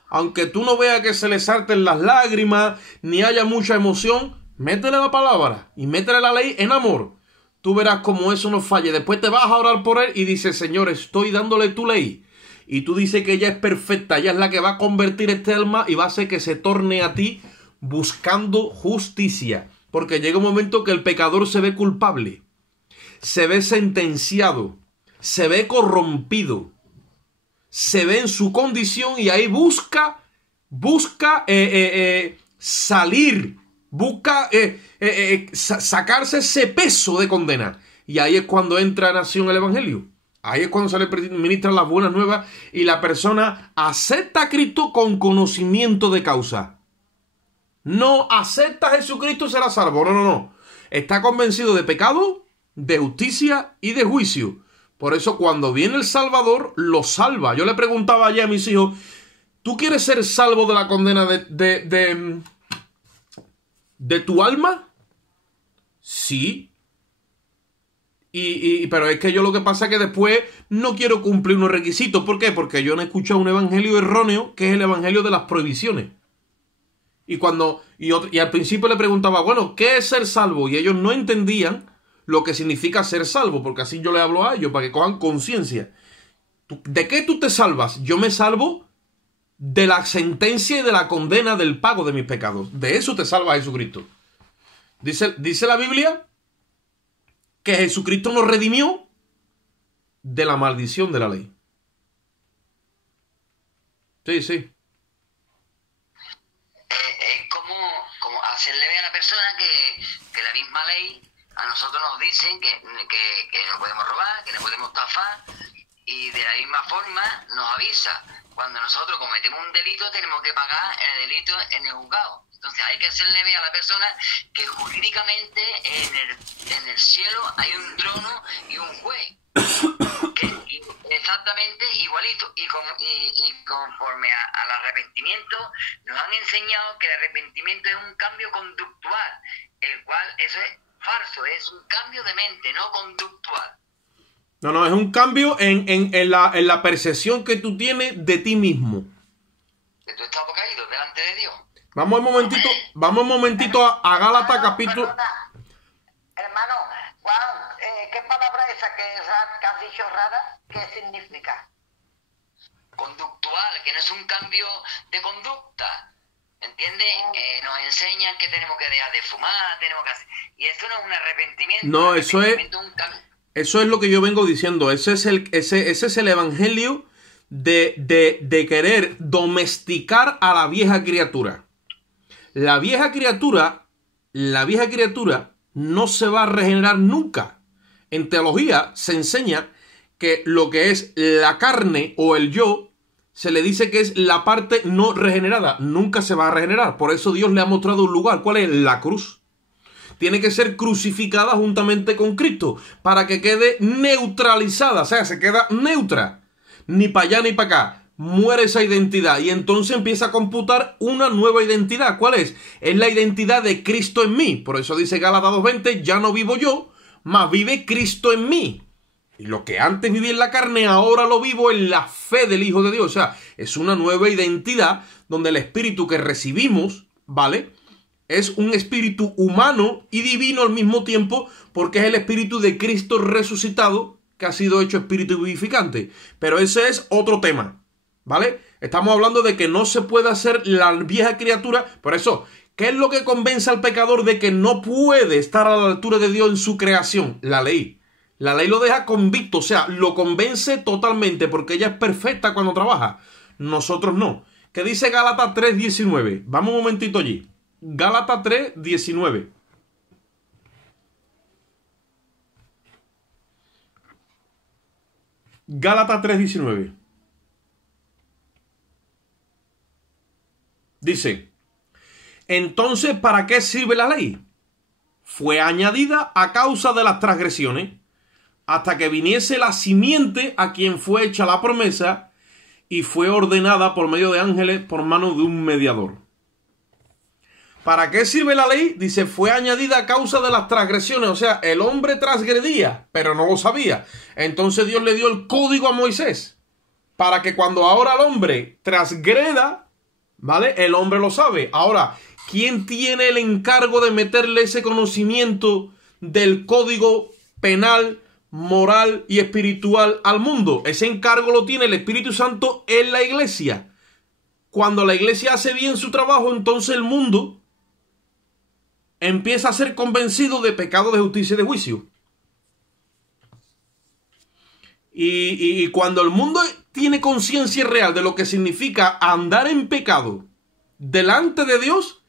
aunque tú no veas que se le salten las lágrimas, ni haya mucha emoción, métele la palabra y métele la ley en amor. Tú verás cómo eso no falle. Después te vas a orar por él y dices, Señor, estoy dándole tu ley. Y tú dices que ella es perfecta, ella es la que va a convertir este alma y va a hacer que se torne a ti buscando justicia. Porque llega un momento que el pecador se ve culpable. Se ve sentenciado, se ve corrompido, se ve en su condición y ahí busca salir, busca sacarse ese peso de condena. Y ahí es cuando entra en acción el Evangelio. Ahí es cuando se le ministran las buenas nuevas y la persona acepta a Cristo con conocimiento de causa. No acepta a Jesucristo y será salvo. No. Está convencido de pecado, de justicia y de juicio. Por eso cuando viene el Salvador, lo salva. Yo le preguntaba ayer a mis hijos, ¿tú quieres ser salvo de la condena de tu alma? Sí. Pero es que yo lo que pasa es que después no quiero cumplir unos requisitos. ¿Por qué? Porque yo no he escuchado un evangelio erróneo, que es el evangelio de las prohibiciones. Y al principio le preguntaba, bueno, ¿qué es ser salvo? Y ellos no entendían lo que significa ser salvo, porque así yo le hablo a ellos, para que cojan conciencia. ¿De qué tú te salvas? Yo me salvo de la sentencia y de la condena del pago de mis pecados. De eso te salva Jesucristo. Dice la Biblia que Jesucristo nos redimió de la maldición de la ley. Sí. Es como hacerle ver a la persona que la misma ley a nosotros nos dicen que no podemos robar, que no podemos estafar, y de la misma forma nos avisa, cuando nosotros cometemos un delito tenemos que pagar el delito en el juzgado. Entonces hay que hacerle ver a la persona que jurídicamente en el cielo hay un trono y un juez, exactamente igualito, y conforme al arrepentimiento nos han enseñado que el arrepentimiento es un cambio conductual, el cual eso es falso, es un cambio de mente, no conductual. No, no, es un cambio en la percepción que tú tienes de ti mismo. Que tú estás caído delante de Dios. Vamos un momentito a Gálatas capítulo... Hermano, Juan, ¿qué palabra que has dicho rara? ¿Qué significa? Conductual, que no es un cambio de conducta. ¿Entiendes? Nos enseñan que tenemos que dejar de fumar, tenemos que hacer... Y eso no es un arrepentimiento. No, eso es lo que yo vengo diciendo. Ese es el evangelio de querer domesticar a la vieja criatura. La vieja criatura no se va a regenerar nunca. En teología se enseña que lo que es la carne o el yo, se le dice que es la parte no regenerada. Nunca se va a regenerar. Por eso Dios le ha mostrado un lugar. ¿Cuál es? La cruz. Tiene que ser crucificada juntamente con Cristo para que quede neutralizada. O sea, se queda neutra. Ni para allá ni para acá. Muere esa identidad y entonces empieza a computar una nueva identidad. ¿Cuál es? Es la identidad de Cristo en mí. Por eso dice Gálatas 2:20, ya no vivo yo, mas vive Cristo en mí. Y lo que antes vivía en la carne, ahora lo vivo en la fe del Hijo de Dios. O sea, es una nueva identidad donde el espíritu que recibimos, ¿vale? Es un espíritu humano y divino al mismo tiempo porque es el espíritu de Cristo resucitado que ha sido hecho espíritu vivificante. Pero ese es otro tema. ¿Vale? Estamos hablando de que no se puede hacer la vieja criatura. Por eso, ¿qué es lo que convence al pecador de que no puede estar a la altura de Dios en su creación? La ley. La ley lo deja convicto, o sea, lo convence totalmente porque ella es perfecta cuando trabaja. Nosotros no. ¿Qué dice Gálatas 3:19? Vamos un momentito allí. Gálatas 3:19. Gálatas 3:19. Dice, entonces, ¿para qué sirve la ley? Fue añadida a causa de las transgresiones, hasta que viniese la simiente a quien fue hecha la promesa y fue ordenada por medio de ángeles por mano de un mediador. ¿Para qué sirve la ley? Dice, fue añadida a causa de las transgresiones. O sea, el hombre transgredía, pero no lo sabía. Entonces Dios le dio el código a Moisés, para que cuando ahora el hombre transgreda, ¿vale? El hombre lo sabe. Ahora, ¿quién tiene el encargo de meterle ese conocimiento del código penal, moral y espiritual al mundo? Ese encargo lo tiene el Espíritu Santo en la iglesia. Cuando la iglesia hace bien su trabajo, entonces el mundo empieza a ser convencido de pecado, de justicia y de juicio. Y cuando el mundo tiene conciencia real de lo que significa andar en pecado delante de Dios,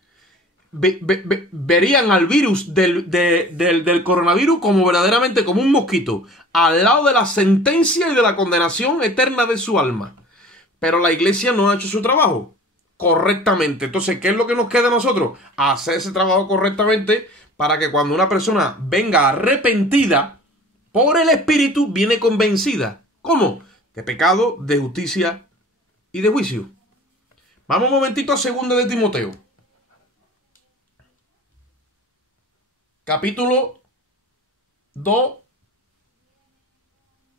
verían al virus del coronavirus como verdaderamente como un mosquito, al lado de la sentencia y de la condenación eterna de su alma. Pero la iglesia no ha hecho su trabajo correctamente. Entonces, ¿qué es lo que nos queda a nosotros? Hacer ese trabajo correctamente para que cuando una persona venga arrepentida por el Espíritu, viene convencida. ¿Cómo? De pecado, de justicia y de juicio. Vamos un momentito a 2 de Timoteo. Capítulo 2,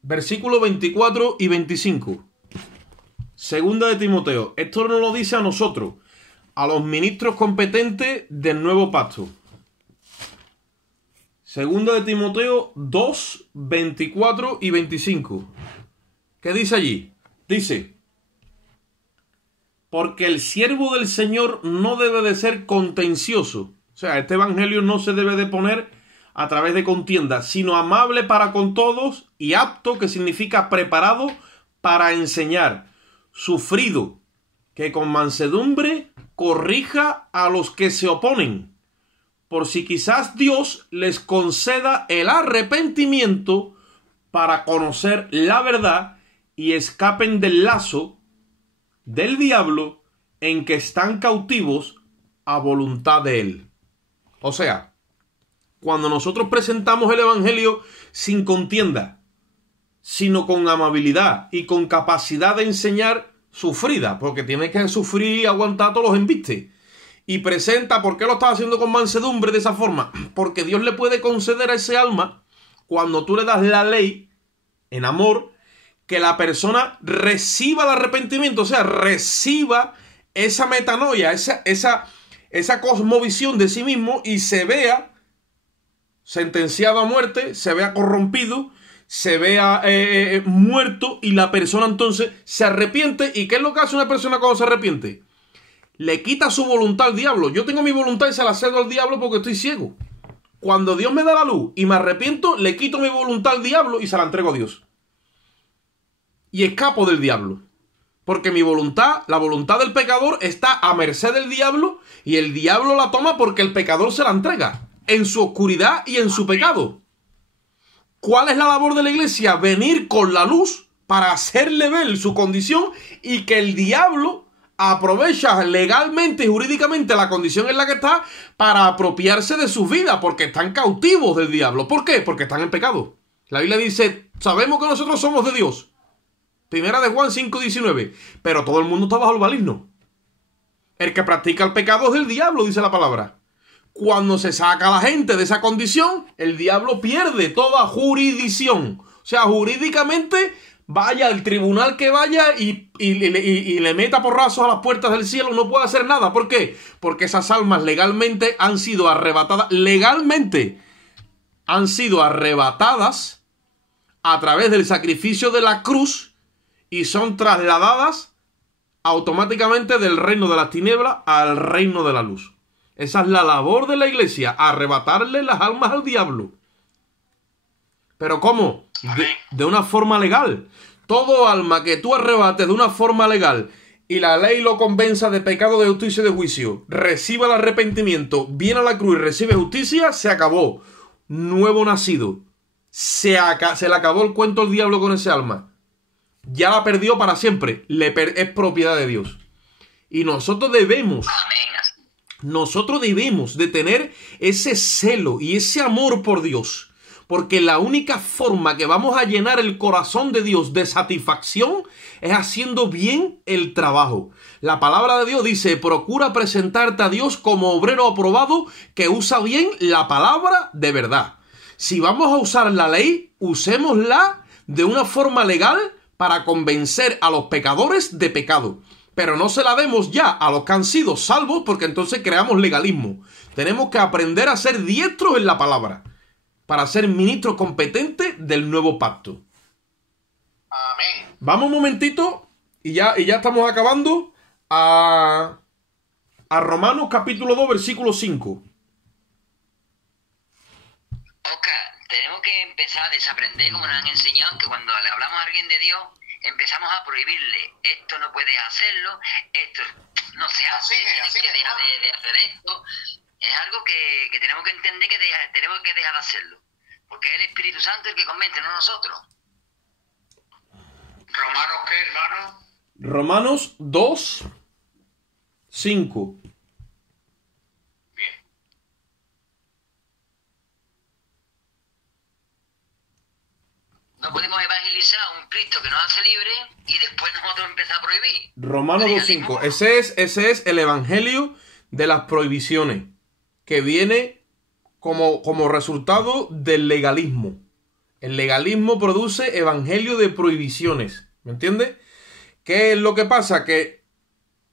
versículos 24 y 25. 2 de Timoteo. Esto no lo dice a nosotros, a los ministros competentes del nuevo pacto. 2 de Timoteo 2, 24 y 25. ¿Qué dice allí? Dice, porque el siervo del Señor no debe de ser contencioso. O sea, este evangelio no se debe de poner a través de contienda, sino amable para con todos y apto, que significa preparado para enseñar, sufrido, que con mansedumbre corrija a los que se oponen, por si quizás Dios les conceda el arrepentimiento para conocer la verdad y escapen del lazo del diablo en que están cautivos a voluntad de él. O sea, cuando nosotros presentamos el evangelio sin contienda, sino con amabilidad y con capacidad de enseñar sufrida, porque tiene que sufrir y aguantar todos los embistes, y presenta, ¿por qué lo estás haciendo con mansedumbre de esa forma? Porque Dios le puede conceder a ese alma, cuando tú le das la ley en amor, que la persona reciba el arrepentimiento, o sea, reciba esa metanoia, esa cosmovisión de sí mismo y se vea sentenciado a muerte, se vea corrompido, se vea muerto y la persona entonces se arrepiente. ¿Y qué es lo que hace una persona cuando se arrepiente? Le quita su voluntad al diablo. Yo tengo mi voluntad y se la cedo al diablo porque estoy ciego. Cuando Dios me da la luz y me arrepiento, le quito mi voluntad al diablo y se la entrego a Dios. Y escapo del diablo. Porque mi voluntad, la voluntad del pecador, está a merced del diablo y el diablo la toma porque el pecador se la entrega en su oscuridad y en su pecado. ¿Cuál es la labor de la iglesia? Venir con la luz para hacerle ver su condición y que el diablo aprovecha legalmente y jurídicamente la condición en la que está para apropiarse de sus vidas, porque están cautivos del diablo. ¿Por qué? Porque están en pecado. La Biblia dice, sabemos que nosotros somos de Dios. Primera de Juan 5:19. Pero todo el mundo está bajo el maligno. El que practica el pecado es del diablo, dice la palabra. Cuando se saca a la gente de esa condición, el diablo pierde toda jurisdicción. O sea, jurídicamente, vaya al tribunal que vaya y le meta porrazos a las puertas del cielo, no puede hacer nada. ¿Por qué? Porque esas almas legalmente han sido arrebatadas. Legalmente han sido arrebatadas a través del sacrificio de la cruz y son trasladadas automáticamente del reino de las tinieblas al reino de la luz. Esa es la labor de la iglesia, arrebatarle las almas al diablo. ¿Pero cómo? De una forma legal. Todo alma que tú arrebates de una forma legal y la ley lo convenza de pecado, de justicia y de juicio, reciba el arrepentimiento, viene a la cruz y recibe justicia, se acabó. Nuevo nacido. Se le acabó el cuento al diablo con ese alma. Ya la perdió para siempre. Es propiedad de Dios. Y nosotros debemos de tener ese celo y ese amor por Dios. Porque la única forma que vamos a llenar el corazón de Dios de satisfacción es haciendo bien el trabajo. La palabra de Dios dice, procura presentarte a Dios como obrero aprobado que usa bien la palabra de verdad. Si vamos a usar la ley, usémosla de una forma legal para convencer a los pecadores de pecado. Pero no se la demos ya a los que han sido salvos, porque entonces creamos legalismo. Tenemos que aprender a ser diestros en la palabra para ser ministros competentes del nuevo pacto. Amén. Vamos un momentito y ya estamos acabando a Romanos capítulo 2 versículo 5. Oscar, tenemos que empezar a desaprender, como nos han enseñado, que cuando le hablamos a alguien de Dios, empezamos a prohibirle, esto no puedes hacerlo, esto no se hace, tienes que dejar de hacer esto. Es algo que tenemos que entender que tenemos que dejar de hacerlo, porque es el Espíritu Santo el que convence, no nosotros. ¿Romanos qué, hermano? Romanos 2, 5. Bien. No podemos evangelizar a un Cristo que nos hace libre y después nosotros empezar a prohibir. Romanos 2.5. Ese es el evangelio de las prohibiciones, que viene como resultado del legalismo. El legalismo produce evangelio de prohibiciones. ¿Me entiendes? ¿Qué es lo que pasa? Que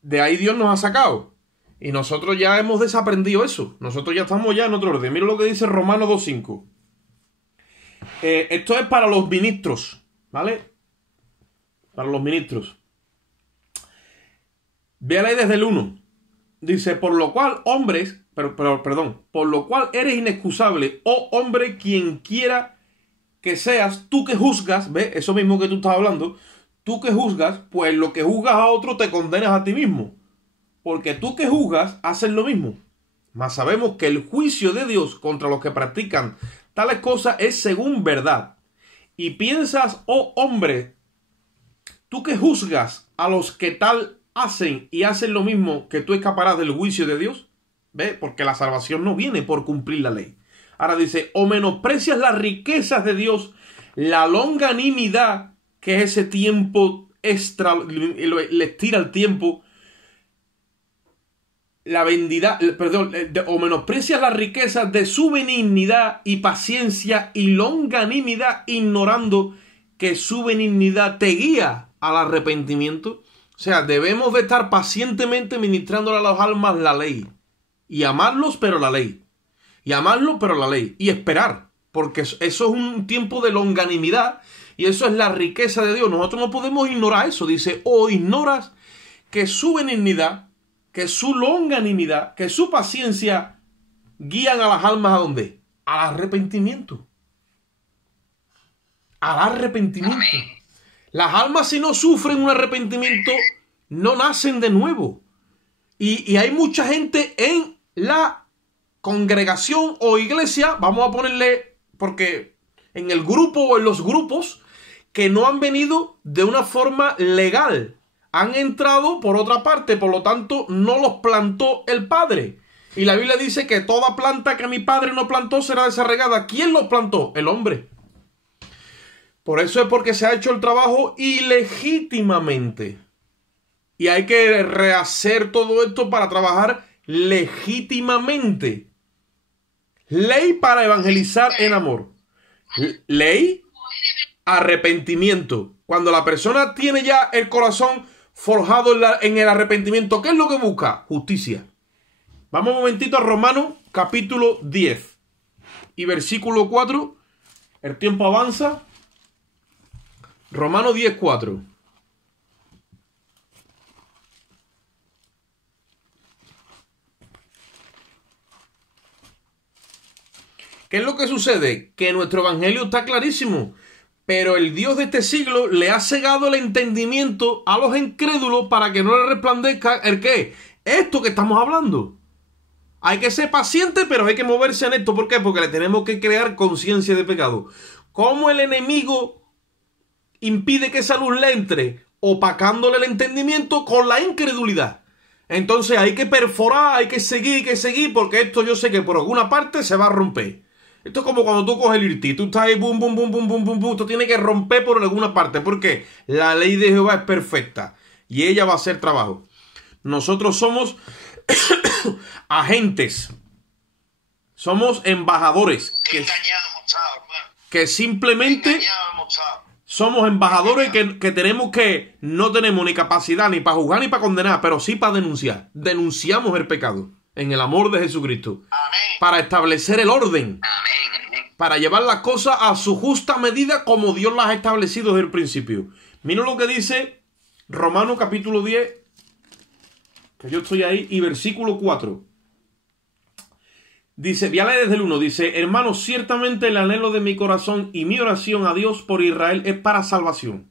de ahí Dios nos ha sacado. Y nosotros ya hemos desaprendido eso. Nosotros ya estamos ya en otro orden. Mira lo que dice Romanos 2.5. Esto es para los ministros, ¿vale? Para los ministros. Véale desde el 1. Dice, por lo cual, hombres, por lo cual eres inexcusable, oh hombre, quien quiera que seas, tú que juzgas, ¿ves? Eso mismo que tú estás hablando, tú que juzgas, pues lo que juzgas a otro te condenas a ti mismo. Porque tú que juzgas, haces lo mismo. Mas sabemos que el juicio de Dios contra los que practican tales cosas es según verdad. Y piensas, oh hombre, tú que juzgas a los que tal hacen y hacen lo mismo, que tú escaparás del juicio de Dios. ¿Ve? Porque la salvación no viene por cumplir la ley. Ahora dice, o menosprecias las riquezas de Dios, la longanimidad, que es ese tiempo extra, le estira el tiempo, la bendidad, o menosprecias las riquezas de su benignidad y paciencia y longanimidad, ignorando que su benignidad te guía al arrepentimiento? O sea, debemos de estar pacientemente ministrándole a las almas la ley. Y amarlos, pero la ley. Y amarlos, pero la ley. Y esperar. Porque eso es un tiempo de longanimidad. Y eso es la riqueza de Dios. Nosotros no podemos ignorar eso. Dice, o ignoras que su benignidad, que su longanimidad, que su paciencia guían a las almas ¿a dónde? Al arrepentimiento. Al arrepentimiento. Amén. Las almas, si no sufren un arrepentimiento, no nacen de nuevo. Y hay mucha gente en la congregación o iglesia, vamos a ponerle, porque en el grupo o en los grupos, que no han venido de una forma legal. Han entrado por otra parte, por lo tanto, no los plantó el Padre. Y la Biblia dice que toda planta que mi Padre no plantó será desarraigada. ¿Quién los plantó? El hombre. Por eso es porque se ha hecho el trabajo ilegítimamente. Y hay que rehacer todo esto para trabajar legítimamente. Ley para evangelizar en amor. Ley, arrepentimiento. Cuando la persona tiene ya el corazón forjado en el arrepentimiento, ¿qué es lo que busca? Justicia. Vamos un momentito a Romanos capítulo 10 y versículo 4. El tiempo avanza. Romanos 10, 4. ¿Qué es lo que sucede? Que nuestro evangelio está clarísimo, pero el Dios de este siglo le ha cegado el entendimiento a los incrédulos para que no le resplandezca ¿el qué? Esto que estamos hablando. Hay que ser paciente, pero hay que moverse en esto. ¿Por qué? Porque le tenemos que crear conciencia de pecado. ¿Cómo el enemigo impide que esa luz le entre? Opacándole el entendimiento con la incredulidad. Entonces hay que perforar, hay que seguir, porque esto yo sé que por alguna parte se va a romper. Esto es como cuando tú coges el irti, tú estás ahí, bum, bum, bum, bum, bum, bum, bum, tú tienes que romper por alguna parte. ¿Por qué? La ley de Jehová es perfecta y ella va a hacer trabajo. Nosotros somos agentes, somos embajadores que simplemente somos embajadores que tenemos que, no tenemos ni capacidad ni para juzgar ni para condenar, pero sí para denunciar. Denunciamos el pecado en el amor de Jesucristo. Amén. Para establecer el orden. Amén. Para llevar las cosas a su justa medida como Dios las ha establecido desde el principio. Mira lo que dice Romanos capítulo 10, que yo estoy ahí, y versículo 4. Dice, voy a leer desde el 1, dice, hermanos, ciertamente el anhelo de mi corazón y mi oración a Dios por Israel es para salvación.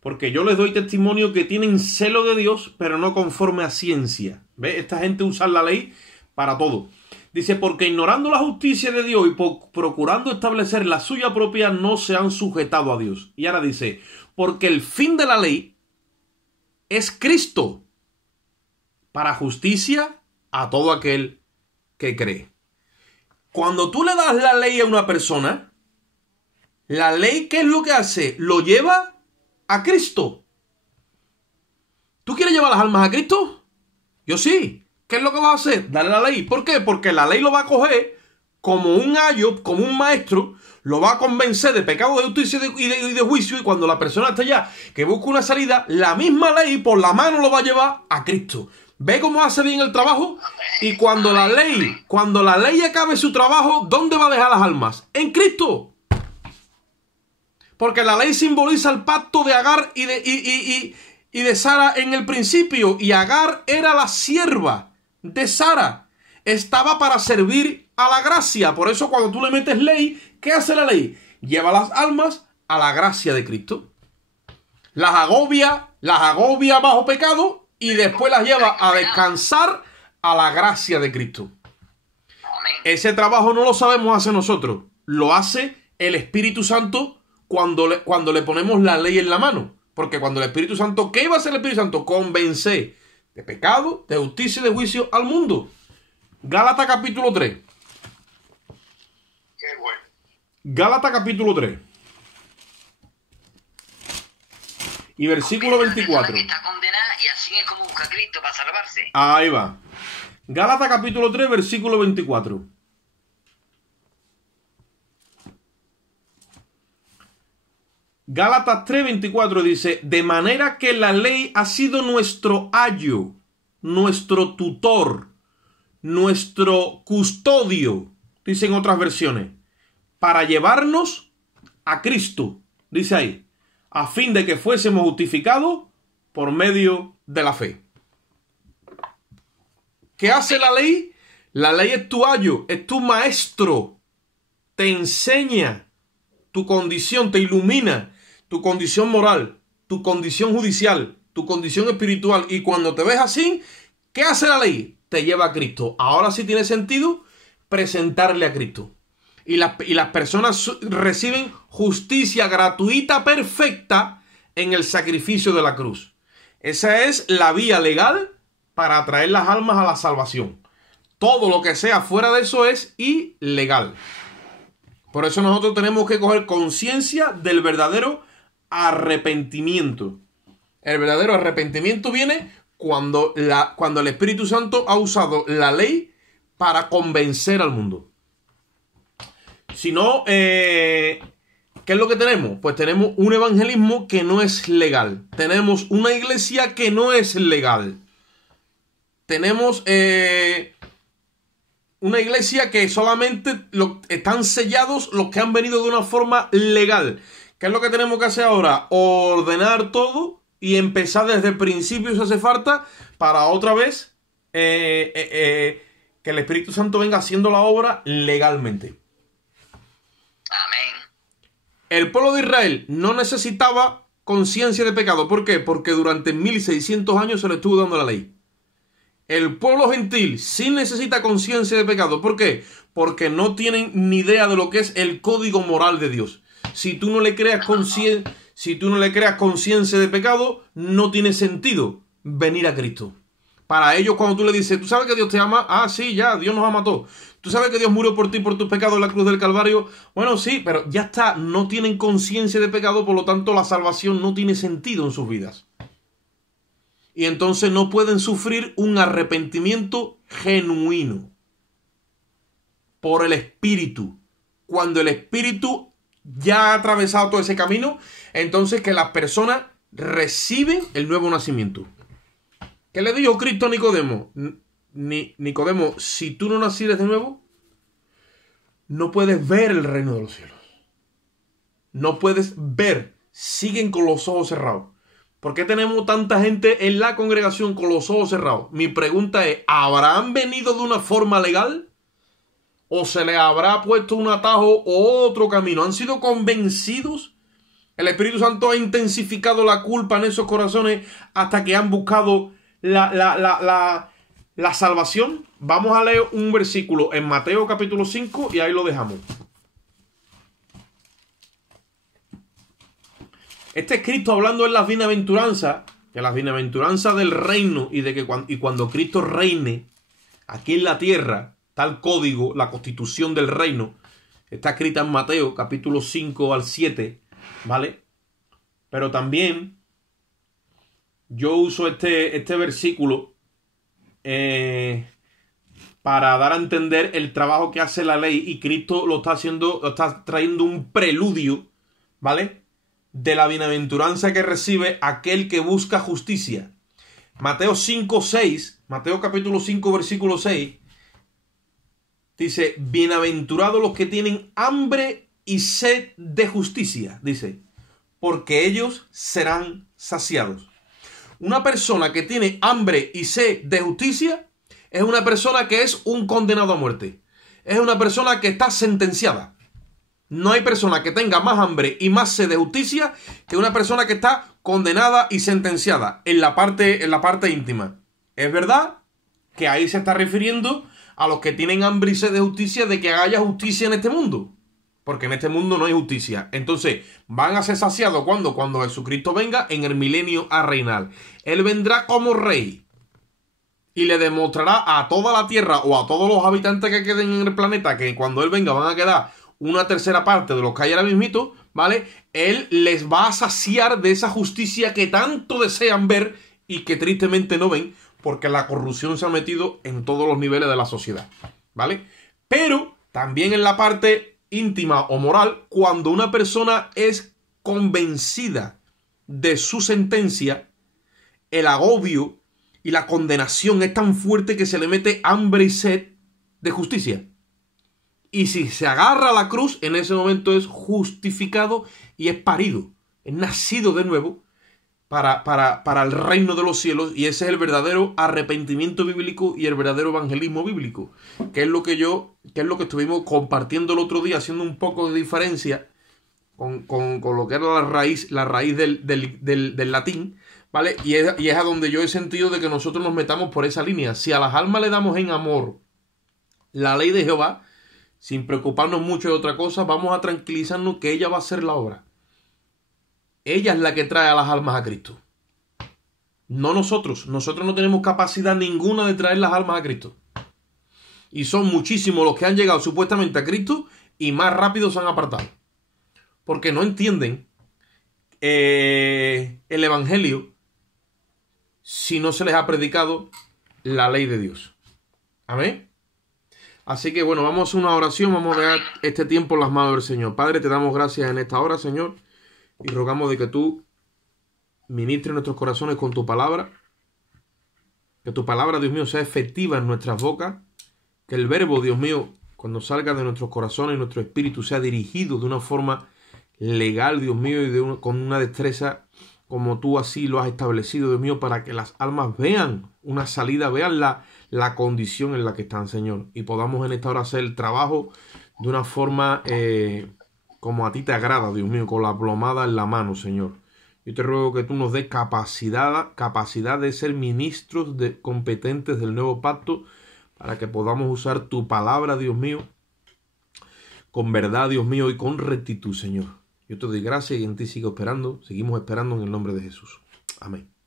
Porque yo les doy testimonio que tienen celo de Dios, pero no conforme a ciencia. ¿Ve? Esta gente usa la ley para todo. Dice, porque ignorando la justicia de Dios y procurando establecer la suya propia, no se han sujetado a Dios. Y ahora dice, porque el fin de la ley es Cristo, para justicia a todo aquel que cree. Cuando tú le das la ley a una persona, la ley, ¿qué es lo que hace? Lo lleva a Cristo. ¿Tú quieres llevar las almas a Cristo? Yo sí. ¿Qué es lo que vas a hacer? Darle la ley. ¿Por qué? Porque la ley lo va a coger como un ayo, como un maestro, lo va a convencer de pecado, de justicia y de juicio, y cuando la persona está allá que busca una salida, la misma ley por la mano lo va a llevar a Cristo. ¿Ve cómo hace bien el trabajo? Y cuando la ley acabe su trabajo, ¿dónde va a dejar las almas? En Cristo. Porque la ley simboliza el pacto de Agar y de Sara en el principio. Y Agar era la sierva de Sara. Estaba para servir a la gracia. Por eso cuando tú le metes ley, ¿qué hace la ley? Lleva las almas a la gracia de Cristo. Las agobia bajo pecado y después las lleva a descansar a la gracia de Cristo. Ese trabajo no lo sabemos hacer nosotros. Lo hace el Espíritu Santo cuando le ponemos la ley en la mano. Porque cuando el Espíritu Santo, ¿qué va a hacer el Espíritu Santo? Convencer de pecado, de justicia y de juicio al mundo. Gálatas capítulo 3. Qué bueno. Gálatas capítulo 3. Y versículo 24. Que está condenada y así es como busca a Cristo para salvarse. Ahí va. Gálatas capítulo 3, versículo 24. Gálatas 3:24 dice, de manera que la ley ha sido nuestro ayo, nuestro tutor, nuestro custodio, dicen otras versiones, para llevarnos a Cristo, dice ahí, a fin de que fuésemos justificados por medio de la fe. ¿Qué hace la ley? La ley es tu ayo, es tu maestro, te enseña tu condición, te ilumina tu condición moral, tu condición judicial, tu condición espiritual. Y cuando te ves así, ¿qué hace la ley? Te lleva a Cristo. Ahora sí tiene sentido presentarle a Cristo. Y las personas reciben justicia gratuita, perfecta, en el sacrificio de la cruz. Esa es la vía legal para atraer las almas a la salvación. Todo lo que sea fuera de eso es ilegal. Por eso nosotros tenemos que coger conciencia del verdadero arrepentimiento. El verdadero arrepentimiento viene cuando el Espíritu Santo ha usado la ley para convencer al mundo. Si no, ¿qué es lo que tenemos? Pues tenemos un evangelismo que no es legal. Tenemos una iglesia que no es legal. Tenemos una iglesia que solamente están sellados los que han venido de una forma legal. ¿Qué es lo que tenemos que hacer ahora? Ordenar todo y empezar desde el principio si hace falta para otra vez que el Espíritu Santo venga haciendo la obra legalmente. Amén. El pueblo de Israel no necesitaba conciencia de pecado. ¿Por qué? Porque durante 1600 años se le estuvo dando la ley. El pueblo gentil sí necesita conciencia de pecado. ¿Por qué? Porque no tienen ni idea de lo que es el código moral de Dios. Si tú no le creas conciencia de pecado, no tiene sentido venir a Cristo. Para ellos, cuando tú le dices, ¿tú sabes que Dios te ama? Ah, sí, ya, Dios nos mató. ¿Tú sabes que Dios murió por ti, por tus pecados en la cruz del Calvario? Bueno, sí, pero ya está, no tienen conciencia de pecado, por lo tanto la salvación no tiene sentido en sus vidas. Y entonces no pueden sufrir un arrepentimiento genuino por el Espíritu. Cuando el Espíritu ya ha atravesado todo ese camino, entonces que las personas reciben el nuevo nacimiento. ¿Qué le dijo Cristo a Nicodemo? Nicodemo, si tú no nacieres de nuevo, no puedes ver el reino de los cielos. No puedes ver. Siguen con los ojos cerrados. ¿Por qué tenemos tanta gente en la congregación con los ojos cerrados? Mi pregunta es, ¿habrán venido de una forma legal? ¿O se les habrá puesto un atajo o otro camino? ¿Han sido convencidos? ¿El Espíritu Santo ha intensificado la culpa en esos corazones hasta que han buscado la salvación? Vamos a leer un versículo en Mateo capítulo 5 y ahí lo dejamos. Este es Cristo hablando en las bienaventuranzas, que las bienaventuranzas del reino y de que cuando Cristo reine aquí en la tierra, tal código, la constitución del reino, está escrita en Mateo capítulo 5 al 7, ¿vale? Pero también yo uso este versículo para dar a entender el trabajo que hace la ley, y Cristo lo está trayendo un preludio, ¿vale?, de la bienaventuranza que recibe aquel que busca justicia. Mateo 5:6, Mateo capítulo 5 versículo 6, dice, bienaventurados los que tienen hambre y sed de justicia, dice, porque ellos serán saciados. Una persona que tiene hambre y sed de justicia es una persona que es un condenado a muerte. Es una persona que está sentenciada. No hay persona que tenga más hambre y más sed de justicia que una persona que está condenada y sentenciada en la parte íntima. Es verdad que ahí se está refiriendo a los que tienen hambre y sed de justicia, de que haya justicia en este mundo. Porque en este mundo no hay justicia. Entonces, van a ser saciados cuando Jesucristo venga en el milenio a reinar. Él vendrá como rey y le demostrará a toda la tierra o a todos los habitantes que queden en el planeta que cuando Él venga van a quedar una tercera parte de los que hay ahora mismito, ¿vale? Él les va a saciar de esa justicia que tanto desean ver y que tristemente no ven, porque la corrupción se ha metido en todos los niveles de la sociedad, ¿vale? Pero también en la parte íntima o moral, cuando una persona es convencida de su sentencia, el agobio y la condenación es tan fuerte que se le mete hambre y sed de justicia. Y si se agarra a la cruz, en ese momento es justificado y es parido, es nacido de nuevo para el reino de los cielos. Y ese es el verdadero arrepentimiento bíblico y el verdadero evangelismo bíblico, que es lo que estuvimos compartiendo el otro día, haciendo un poco de diferencia con lo que era la raíz del latín, ¿vale? Y es a donde yo he sentido de que nosotros nos metamos por esa línea. Si a las almas le damos en amor la ley de Jehová, sin preocuparnos mucho de otra cosa, vamos a tranquilizarnos que ella va a hacer la obra. Ella es la que trae a las almas a Cristo. No nosotros. Nosotros no tenemos capacidad ninguna de traer las almas a Cristo. Y son muchísimos los que han llegado supuestamente a Cristo y más rápido se han apartado. Porque no entienden el evangelio si no se les ha predicado la ley de Dios. Amén. Así que bueno, vamos a hacer una oración, vamos a dejar este tiempo en las manos del Señor. Padre, te damos gracias en esta hora, Señor, y rogamos de que tú ministres nuestros corazones con tu palabra, que tu palabra, Dios mío, sea efectiva en nuestras bocas, que el verbo, Dios mío, cuando salga de nuestros corazones y nuestro espíritu sea dirigido de una forma legal, Dios mío, y con una destreza como tú así lo has establecido, Dios mío, para que las almas vean una salida, vean la condición en la que están, Señor, y podamos en esta hora hacer el trabajo de una forma como a ti te agrada, Dios mío, con la plomada en la mano, Señor. Yo te ruego que tú nos des capacidad de ser ministros competentes del nuevo pacto, para que podamos usar tu palabra, Dios mío, con verdad, Dios mío, y con rectitud, Señor. Yo te doy gracias y en ti seguimos esperando en el nombre de Jesús. Amén.